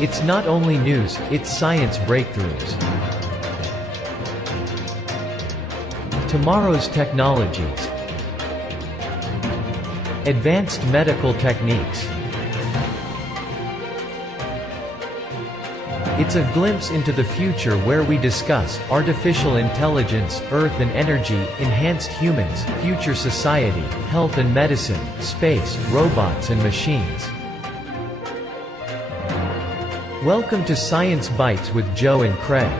It's not only news, it's science breakthroughs. Tomorrow's technologies. Advanced medical techniques. It's a glimpse into the future where we discuss artificial intelligence, Earth and energy, enhanced humans, future society, health and medicine, space, robots and machines. Welcome to Science Bytes with Joe and Craig.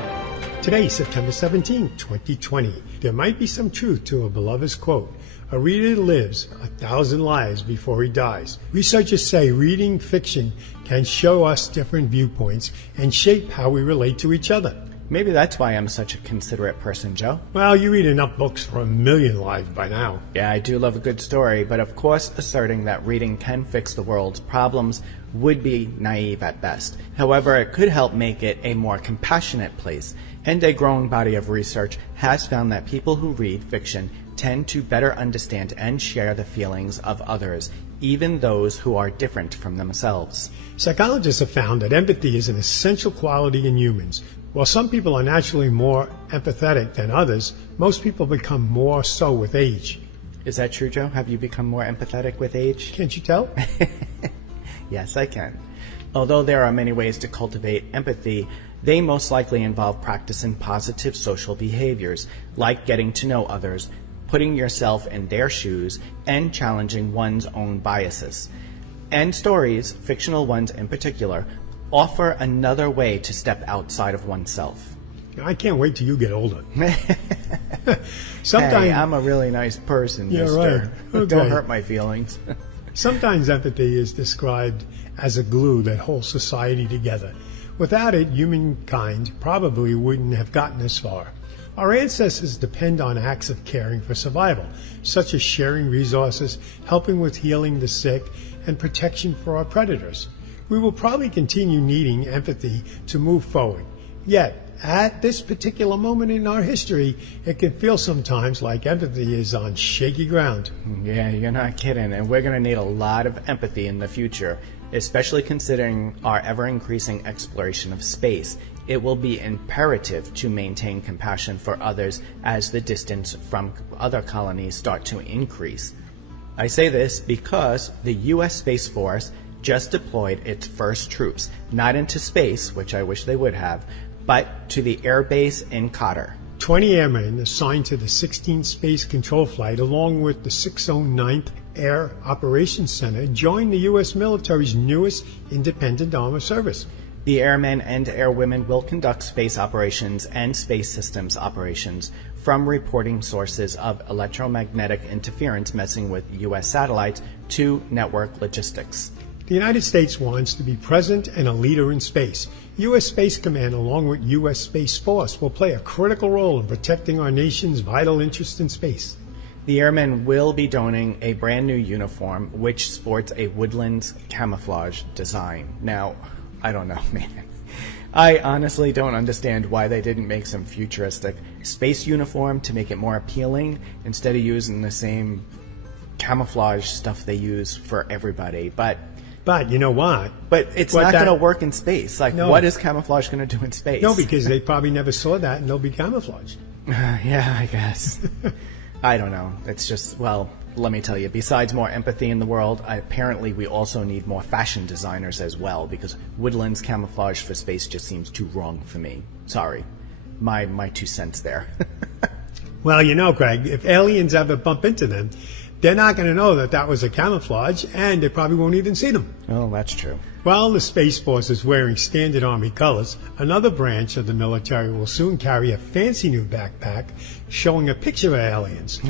Today, September 17, 2020. There might be some truth to a beloved's quote. A reader lives 1,000 lives before he dies. Researchers say reading fiction can show us different viewpoints and shape how we relate to each other. Maybe that's why I'm such a considerate person, Joe. Well, you read enough books for 1,000,000 lives by now. Yeah, I do love a good story, but of course asserting that reading can fix the world's problems would be naive at best. However, it could help make it a more compassionate place, and a growing body of research has found that people who read fiction tend to better understand and share the feelings of others, even those who are different from themselves. Psychologists have found that empathy is an essential quality in humans. While some people are naturally more empathetic than others, most people become more so with age. Is that true, Joe? Have you become more empathetic with age? Can't you tell? Yes, I can. Although there are many ways to cultivate empathy, they most likely involve practicing positive social behaviors, like getting to know others, putting yourself in their shoes, and challenging one's own biases. And stories, fictional ones in particular, offer another way to step outside of oneself. I can't wait till you get older. Hey, I'm a really nice person, yeah, mister. Right. Okay. Don't hurt my feelings. Sometimes empathy is described as a glue that holds society together. Without it, humankind probably wouldn't have gotten this far. Our ancestors depend on acts of caring for survival, such as sharing resources, helping with healing the sick, and protection for our predators. We will probably continue needing empathy to move forward. Yet, at this particular moment in our history, it can feel sometimes like empathy is on shaky ground. Yeah, you're not kidding, and we're going to need a lot of empathy in the future, especially considering our ever-increasing exploration of space. It will be imperative to maintain compassion for others as the distance from other colonies start to increase. I say this because the U.S. Space Force just deployed its first troops, not into space, which I wish they would have, but to the air base in Qatar. 20 airmen assigned to the 16th Space Control Flight, along with the 609th Air Operations Center, joined the U.S. military's newest independent armor service. The airmen and airwomen will conduct space operations and space systems operations from reporting sources of electromagnetic interference messing with U.S. satellites to network logistics. The United States wants to be present and a leader in space. U.S. Space Command, along with U.S. Space Force, will play a critical role in protecting our nation's vital interest in space. The airmen will be donning a brand new uniform which sports a woodlands camouflage design. Now, I don't know, man. I honestly don't understand why they didn't make some futuristic space uniform to make it more appealing instead of using the same camouflage stuff they use for everybody. But you know what? But it's not going to work in space. Like, no. What is camouflage going to do in space? No, because they probably never saw that and they'll be camouflaged. Yeah, I guess. I don't know. It's just, well, let me tell you, besides more empathy in the world, apparently we also need more fashion designers as well, because woodlands camouflage for space just seems too wrong for me. Sorry. My 2 cents there. Well, you know, Craig, if aliens ever bump into them, they're not going to know that that was a camouflage, and they probably won't even see them. Oh, that's true. While the Space Force is wearing standard Army colors, another branch of the military will soon carry a fancy new backpack showing a picture of aliens.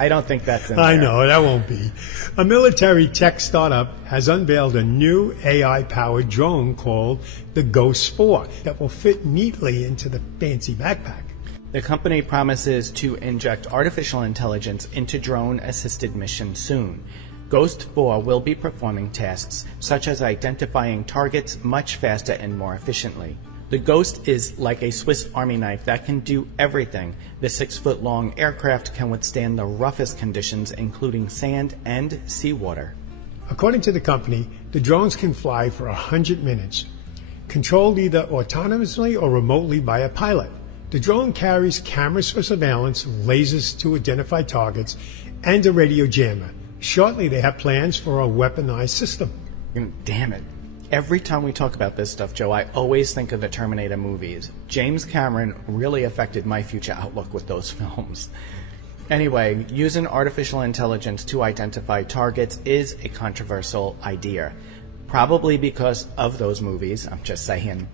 I don't think that's in there. I know, that won't be. A military tech startup has unveiled a new AI-powered drone called the Ghost 4 that will fit neatly into the fancy backpack. The company promises to inject artificial intelligence into drone-assisted missions soon. Ghost 4 will be performing tasks such as identifying targets much faster and more efficiently. The Ghost is like a Swiss Army knife that can do everything. The 6-foot-long aircraft can withstand the roughest conditions, including sand and seawater. According to the company, the drones can fly for 100 minutes, controlled either autonomously or remotely by a pilot. The drone carries cameras for surveillance, lasers to identify targets, and a radio jammer. Shortly, they have plans for a weaponized system. Damn it. Every time we talk about this stuff, Joe, I always think of the Terminator movies. James Cameron really affected my future outlook with those films. Anyway, using artificial intelligence to identify targets is a controversial idea. Probably because of those movies, I'm just saying.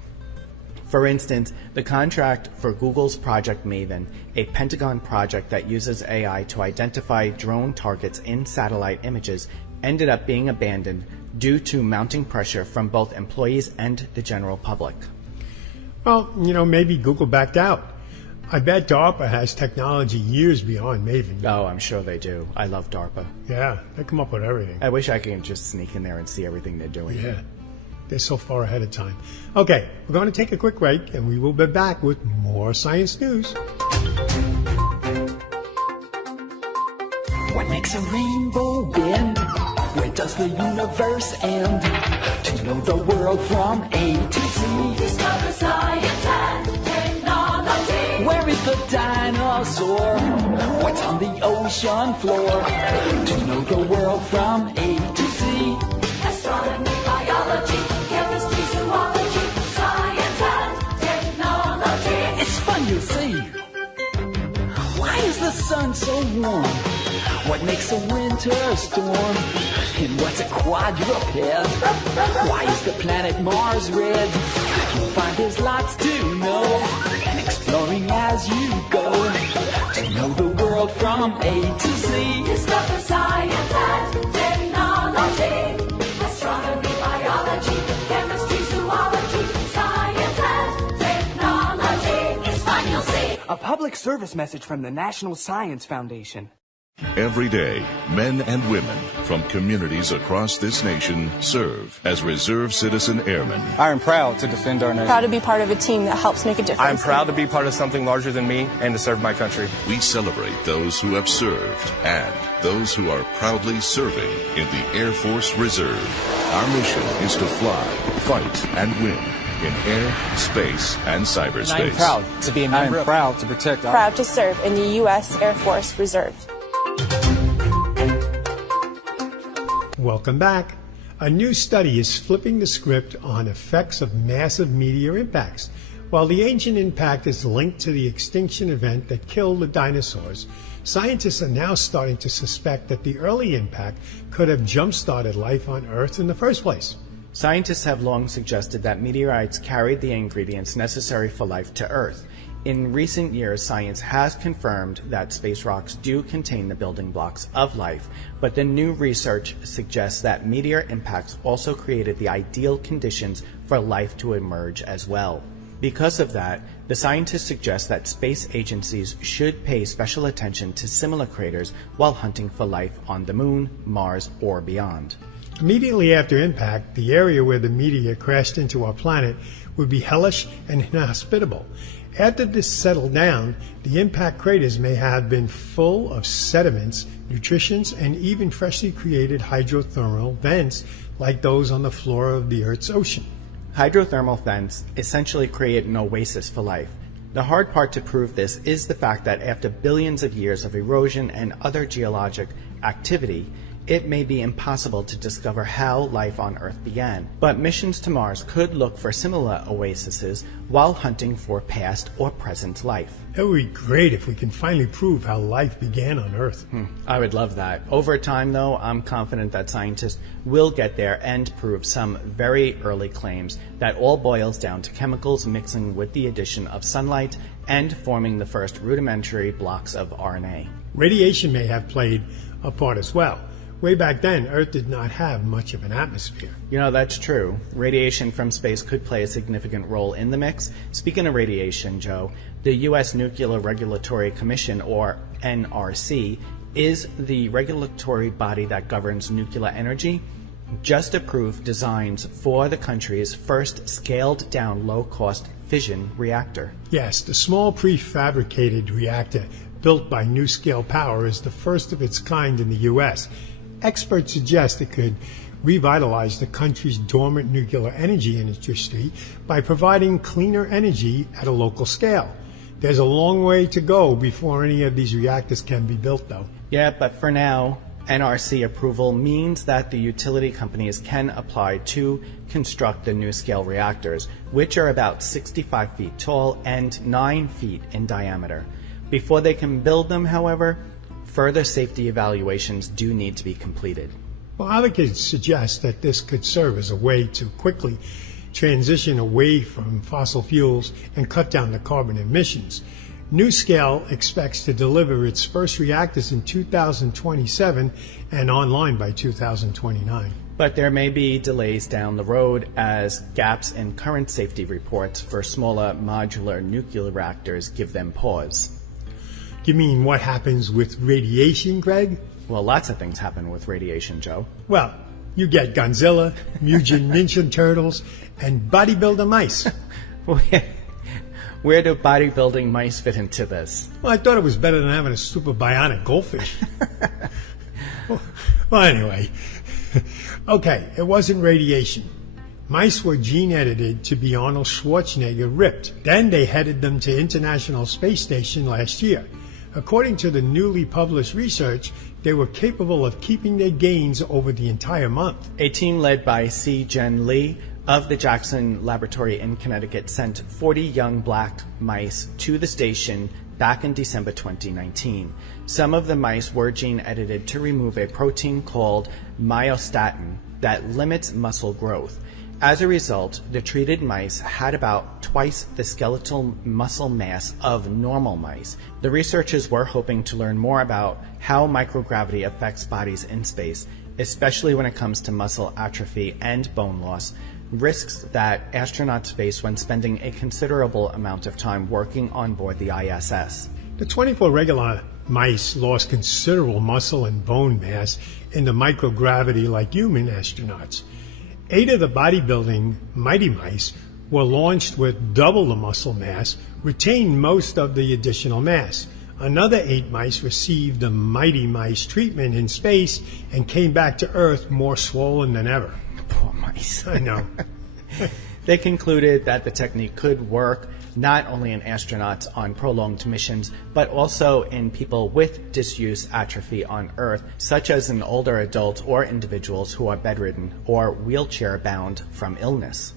For instance, the contract for Google's Project Maven, a Pentagon project that uses AI to identify drone targets in satellite images, ended up being abandoned due to mounting pressure from both employees and the general public. Well, maybe Google backed out. I bet DARPA has technology years beyond Maven. Oh, I'm sure they do. I love DARPA. Yeah, they come up with everything. I wish I could just sneak in there and see everything they're doing. Yeah, they're so far ahead of time. Okay, we're going to take a quick break, and we will be back with more science news. What makes a rainbow bend? Where does the universe end? To know the world from A to Z. Discover science and technology. Where is the dinosaur? What's on the ocean floor? To know the world from A to Z. Astronomy, biology, chemistry, zoology, science and technology. It's fun, you see. Why is the sun so warm? What makes a winter storm? And what's a quadruped? Why is the planet Mars red? You'll find there's lots to know, and exploring as you go, to know the world from A to Z. Discover science and technology. Astronomy, biology, chemistry, zoology, science and technology. It's fun, you'll see. A public service message from the National Science Foundation. Every day, men and women from communities across this nation serve as Reserve Citizen Airmen. I am proud to defend our nation. Proud to be part of a team that helps make a difference. I am proud to be part of something larger than me and to serve my country. We celebrate those who have served and those who are proudly serving in the Air Force Reserve. Our mission is to fly, fight, and win in air, space, and cyberspace. I am proud to be a member. I am proud to protect Proud to serve in the U.S. Air Force Reserve. Welcome back. A new study is flipping the script on effects of massive meteor impacts. While the ancient impact is linked to the extinction event that killed the dinosaurs, scientists are now starting to suspect that the early impact could have jump-started life on Earth in the first place. Scientists have long suggested that meteorites carried the ingredients necessary for life to Earth. In recent years, science has confirmed that space rocks do contain the building blocks of life, but the new research suggests that meteor impacts also created the ideal conditions for life to emerge as well. Because of that, the scientists suggest that space agencies should pay special attention to similar craters while hunting for life on the Moon, Mars, or beyond. Immediately after impact, the area where the meteor crashed into our planet would be hellish and inhospitable. After this settled down, the impact craters may have been full of sediments, nutrients, and even freshly created hydrothermal vents like those on the floor of the Earth's ocean. Hydrothermal vents essentially create an oasis for life. The hard part to prove this is the fact that after billions of years of erosion and other geologic activity, it may be impossible to discover how life on Earth began, but missions to Mars could look for similar oases while hunting for past or present life. It would be great if we can finally prove how life began on Earth. I would love that. Over time, though, I'm confident that scientists will get there and prove some very early claims that all boils down to chemicals mixing with the addition of sunlight and forming the first rudimentary blocks of RNA. Radiation may have played a part as well. Way back then, Earth did not have much of an atmosphere. You know, that's true. Radiation from space could play a significant role in the mix. Speaking of radiation, Joe, the U.S. Nuclear Regulatory Commission, or NRC, is the regulatory body that governs nuclear energy. Just approved designs for the country's first scaled-down low-cost fission reactor. Yes, the small prefabricated reactor built by NuScale Power is the first of its kind in the U.S. Experts suggest it could revitalize the country's dormant nuclear energy industry by providing cleaner energy at a local scale. There's a long way to go before any of these reactors can be built, though. Yeah, but for now, NRC approval means that the utility companies can apply to construct the NuScale reactors, which are about 65 feet tall and 9 feet in diameter. Before they can build them, however, further safety evaluations do need to be completed. Well, advocates suggest that this could serve as a way to quickly transition away from fossil fuels and cut down the carbon emissions. NuScale expects to deliver its first reactors in 2027 and online by 2029. But there may be delays down the road as gaps in current safety reports for smaller modular nuclear reactors give them pause. You mean what happens with radiation, Greg? Well, lots of things happen with radiation, Joe. Well, you get Godzilla, Mutant Ninja Turtles, and bodybuilder mice. Where do bodybuilding mice fit into this? Well, I thought it was better than having a super bionic goldfish. Well, anyway. Okay, it wasn't radiation. Mice were gene-edited to be Arnold Schwarzenegger ripped. Then they headed them to International Space Station last year. According to the newly published research, they were capable of keeping their gains over the entire month. A team led by C. Jen Lee of the Jackson Laboratory in Connecticut sent 40 young black mice to the station back in December 2019. Some of the mice were gene-edited to remove a protein called myostatin that limits muscle growth. As a result, the treated mice had about twice the skeletal muscle mass of normal mice. The researchers were hoping to learn more about how microgravity affects bodies in space, especially when it comes to muscle atrophy and bone loss, risks that astronauts face when spending a considerable amount of time working on board the ISS. The 24 regular mice lost considerable muscle and bone mass in the microgravity like human astronauts. 8 of the bodybuilding Mighty Mice were launched with double the muscle mass, retained most of the additional mass. Another 8 mice received the Mighty Mice treatment in space and came back to Earth more swollen than ever. Poor mice. I know. They concluded that the technique could work not only in astronauts on prolonged missions, but also in people with disuse atrophy on Earth, such as in older adults or individuals who are bedridden or wheelchair-bound from illness.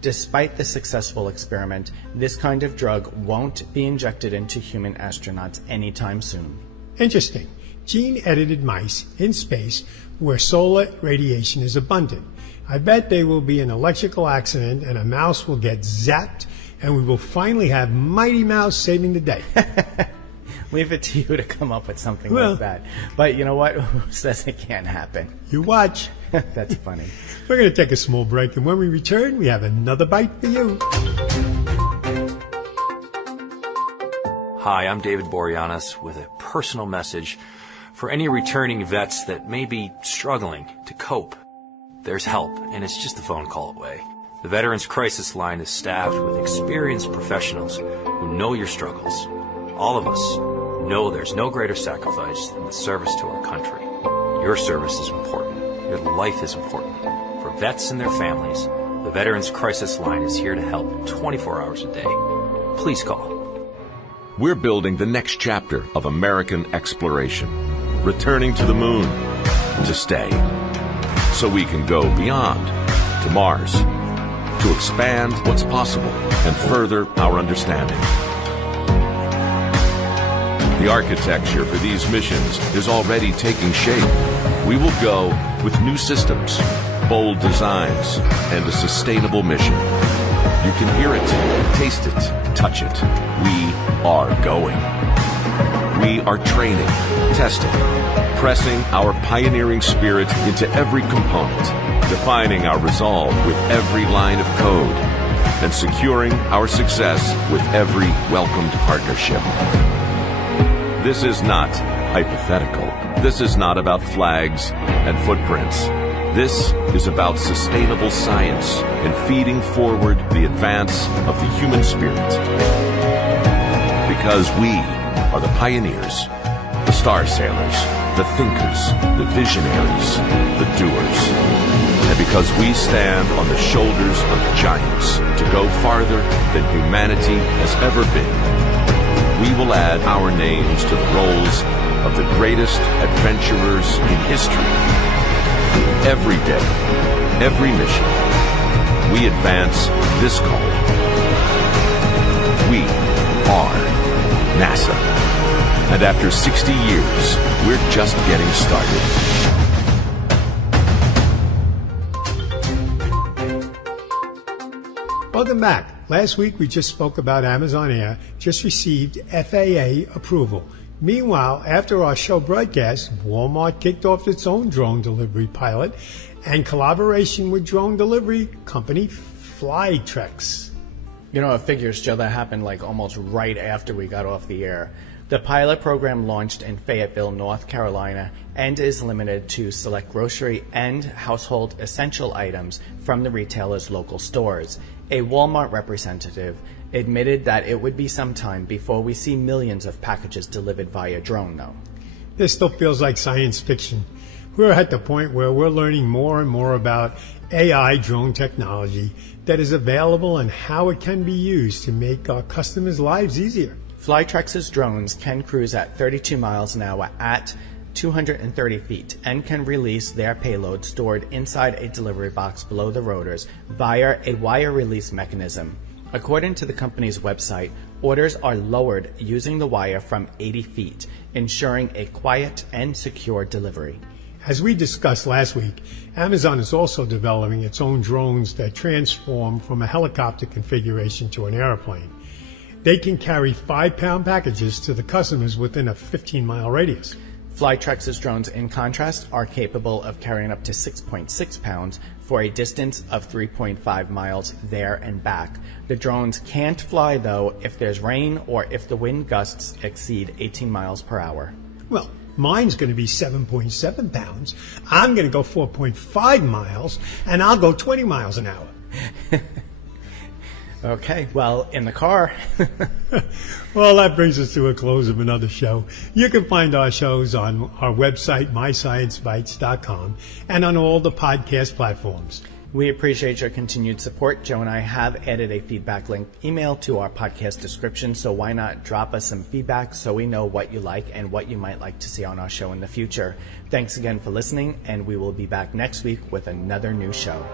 Despite the successful experiment, this kind of drug won't be injected into human astronauts anytime soon. Interesting. Gene-edited mice in space where solar radiation is abundant. I bet there will be an electrical accident and a mouse will get zapped and we will finally have Mighty Mouse saving the day. Leave it to you to come up with something like that. But you know what? Who says it can't happen? You watch. That's funny. We're going to take a small break, and when we return, we have another bite for you. Hi, I'm David Boreanaz with a personal message for any returning vets that may be struggling to cope. There's help, and it's just a phone call away. The Veterans Crisis Line is staffed with experienced professionals who know your struggles. All of us know there's no greater sacrifice than the service to our country. Your service is important. Your life is important. For vets and their families, the Veterans Crisis Line is here to help 24 hours a day. Please call. We're building the next chapter of American exploration, returning to the moon to stay, so we can go beyond to Mars, to expand what's possible and further our understanding. The architecture for these missions is already taking shape. We will go with new systems, bold designs, and a sustainable mission. You can hear it, taste it, touch it. We are going. We are training, testing, pressing our pioneering spirit into every component, defining our resolve with every line of code, and securing our success with every welcomed partnership. This is not hypothetical. This is not about flags and footprints. This is about sustainable science and feeding forward the advance of the human spirit. Because we are the pioneers, the star sailors, the thinkers, the visionaries, the doers. because we stand on the shoulders of giants to go farther than humanity has ever been. We will add our names to the rolls of the greatest adventurers in history. Every day, every mission, we advance this call. We are NASA. And after 60 years, we're just getting started. Welcome back. Last week we just spoke about Amazon Air just received FAA approval. Meanwhile, after our show broadcast, Walmart kicked off its own drone delivery pilot and collaboration with drone delivery company Flytrex. You know, it figures, Joe, that happened like almost right after we got off the air. The pilot program launched in Fayetteville, North Carolina, and is limited to select grocery and household essential items from the retailer's local stores. A Walmart representative admitted that it would be some time before we see millions of packages delivered via drone, though. This still feels like science fiction. We're at the point where we're learning more and more about AI drone technology that is available and how it can be used to make our customers' lives easier. Flytrex's drones can cruise at 32 miles an hour at 230 feet and can release their payload stored inside a delivery box below the rotors via a wire release mechanism. According to the company's website, orders are lowered using the wire from 80 feet, ensuring a quiet and secure delivery. As we discussed last week, Amazon is also developing its own drones that transform from a helicopter configuration to an airplane. They can carry 5-pound packages to the customers within a 15-mile radius. Flytrex's drones, in contrast, are capable of carrying up to 6.6 pounds for a distance of 3.5 miles there and back. The drones can't fly, though, if there's rain or if the wind gusts exceed 18 miles per hour. Well, mine's going to be 7.7 pounds. I'm going to go 4.5 miles, and I'll go 20 miles an hour. Okay, well, in the car. Well, that brings us to a close of another show. You can find our shows on our website, mysciencebytes.com, and on all the podcast platforms. We appreciate your continued support. Joe and I have added a feedback link email to our podcast description, so why not drop us some feedback so we know what you like and what you might like to see on our show in the future. Thanks again for listening, and we will be back next week with another new show.